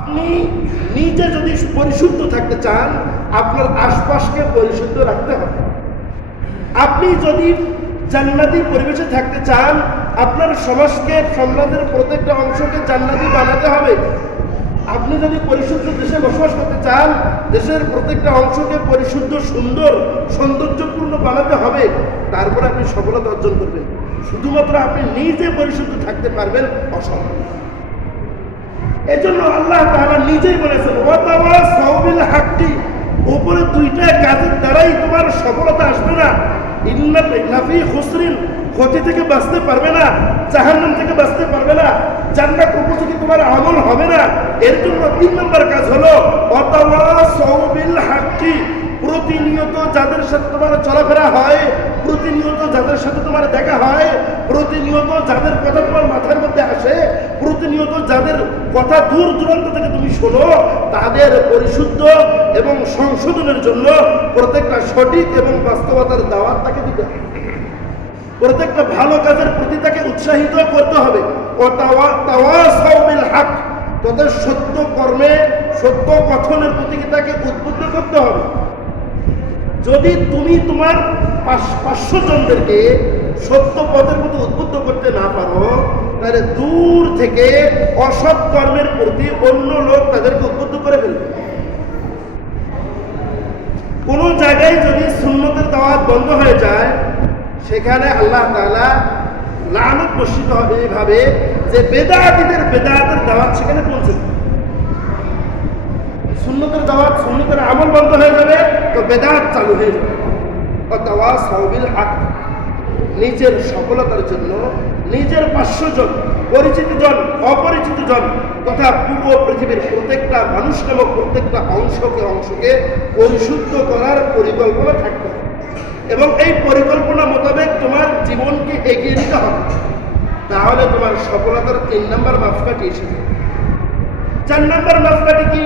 আপনি নিজে যদি পরিশুদ্ধ থাকতে চান, আপনার আশপাশকে পরিশুদ্ধ রাখতে হবে। আপনি যদি জান্নাতি পরিবেশে থাকতে চান, আপনার সমাজকে, সমাজের প্রত্যেকটা অংশকে জান্নাতি বানাতে হবে। আপনি যদি পরিশুদ্ধ দেশে বসবাস করতে চান, দেশের প্রত্যেকটা অংশকে পরিশুদ্ধ, সুন্দর, সৌন্দর্যপূর্ণ বানাতে হবে। তারপরে আপনি সফলতা অর্জন করবেন। শুধুমাত্র আপনি নিজে পরিশুদ্ধ থাকতে পারবেন অসম্ভব। এজন্য আল্লাহ তাআলা নিজেই বলেছেন, ওয়াতাওয়াসাউ বিল হাক্কি, উপরে দুইটা কাজের দ্বারাই তোমার সফলতা আসবে না। ইন্না লাফি খুসরিন, ক্ষতি থেকে বাঁচতে পারবে না, জাহান্নাম থেকে বাঁচতে পারবে না, জান্নাত উপযোগী তোমার আমল হবে না। এর জন্য 3 নম্বর কাজ হলো ওয়াতাওয়াসাউ বিল হাক্কি, প্রতিনিয়ত যাদের সাথে তোমার চলাফেরা হয়, প্রতিনিয়ত যাদের সাথে তোমার দেখা হয়, প্রতিনিয়ত যাদের কথা তোমার মাথার মধ্যে আসে, প্রতিনিয়ত যাদের কথা দূর দূরান্ত থেকে তুমি শোনো, তাদের পরিশুদ্ধ এবং সংশোধনের জন্য প্রত্যেকটা সঠিক এবং বাস্তবতার দাওয়াত তাকে দিতে হবে। প্রত্যেকটা ভালো কাজের প্রতি তাকে উৎসাহিত করতে হবে। ওয়াতাওয়াসাউ বিল হক, তাদের সত্য কর্মে, সত্য কথনের প্রতি তাকে উদ্বুদ্ধ করতে হবে। যদি তুমি তোমার 500 জনদেরকে সত্য পথের প্রতি উদ্বুদ্ধ করতে না পারো, তাহলে দূর থেকে অসৎ কর্মের প্রতি অন্য লোক তাদেরকে উদ্বুদ্ধ করে ফেলবে। কোনো জায়গায় যদি সুন্নতের দাওয়াত বন্ধ হয়ে যায়, সেখানে আল্লাহ তাআলা লানত বর্ষিত হবে এইভাবে যে বেদাতীদের বেদাতের দাওয়াত সেখানে পৌঁছে যাবে। সুন্নতের দাওয়াত, সুন্নতের আমল বন্ধ হয়ে যাবে, তো বেদাত চালু হয়ে যাবে। ওয়াতাওয়াসাউ বিল হক, নিজের সফলতার জন্য নিজের 500 জন, পরিচিত জন, অপরিচিত জন তথা পুরো পৃথিবীর প্রত্যেকটা মানুষ নামক প্রত্যেকটা অংশকে পরিশুদ্ধ করার পরিকল্পনা থাকতে হবে এবং এই পরিকল্পনা মোতাবেক তোমার জীবনকে এগিয়ে নিতে হবে। তাহলে তোমার সফলতার 3 নম্বর মাপকাঠি এসে যাবে। 4 নম্বর মাপকাঠি কি?